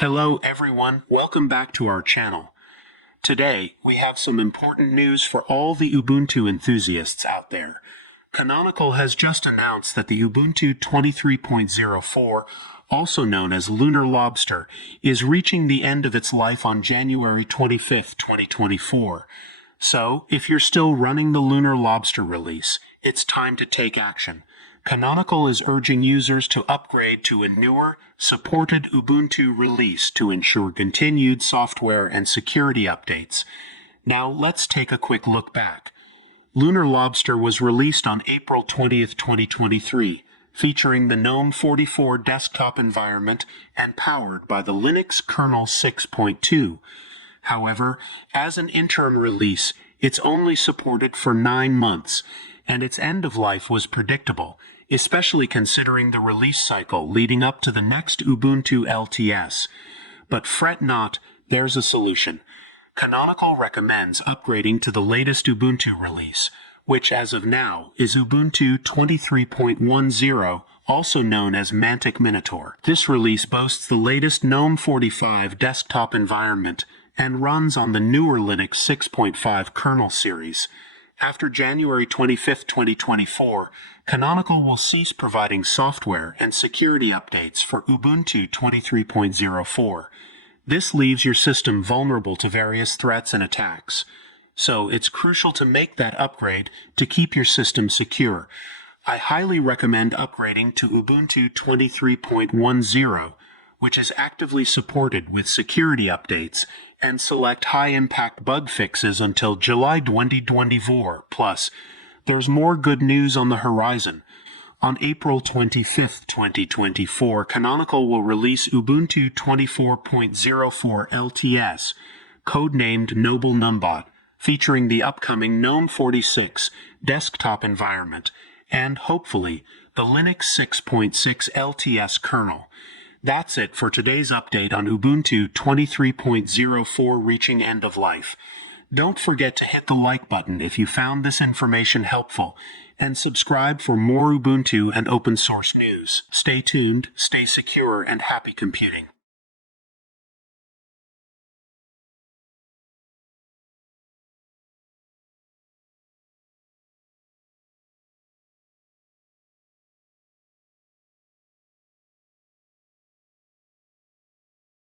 Hello everyone, welcome back to our channel. Today, we have some important news for all the Ubuntu enthusiasts out there. Canonical has just announced that the Ubuntu 23.04, also known as Lunar Lobster, is reaching the end of its life on January 25th, 2024. So, if you're still running the Lunar Lobster release, it's time to take action. Canonical is urging users to upgrade to a newer, supported Ubuntu release to ensure continued software and security updates. Now let's take a quick look back. Lunar Lobster was released on April 20th, 2023, featuring the GNOME 44 desktop environment and powered by the Linux kernel 6.2. However, as an interim release, it's only supported for 9 months, and its end of life was predictable, especially considering the release cycle leading up to the next Ubuntu LTS. But fret not, there's a solution. Canonical recommends upgrading to the latest Ubuntu release, which as of now is Ubuntu 23.10, also known as Mantic Minotaur. This release boasts the latest GNOME 45 desktop environment and runs on the newer Linux 6.5 kernel series. After January 25, 2024, Canonical will cease providing software and security updates for Ubuntu 23.04. This leaves your system vulnerable to various threats and attacks. So it's crucial to make that upgrade to keep your system secure. I highly recommend upgrading to Ubuntu 23.10, which is actively supported with security updates, and select high-impact bug fixes until July 2024. Plus, there's more good news on the horizon. On April 25, 2024, Canonical will release Ubuntu 24.04 LTS, codenamed Noble Numbot, featuring the upcoming GNOME 46 desktop environment, and, hopefully, the Linux 6.6 LTS kernel. That's it for today's update on Ubuntu 23.04 reaching end of life. Don't forget to hit the like button if you found this information helpful, and subscribe for more Ubuntu and open source news. Stay tuned, stay secure, and happy computing.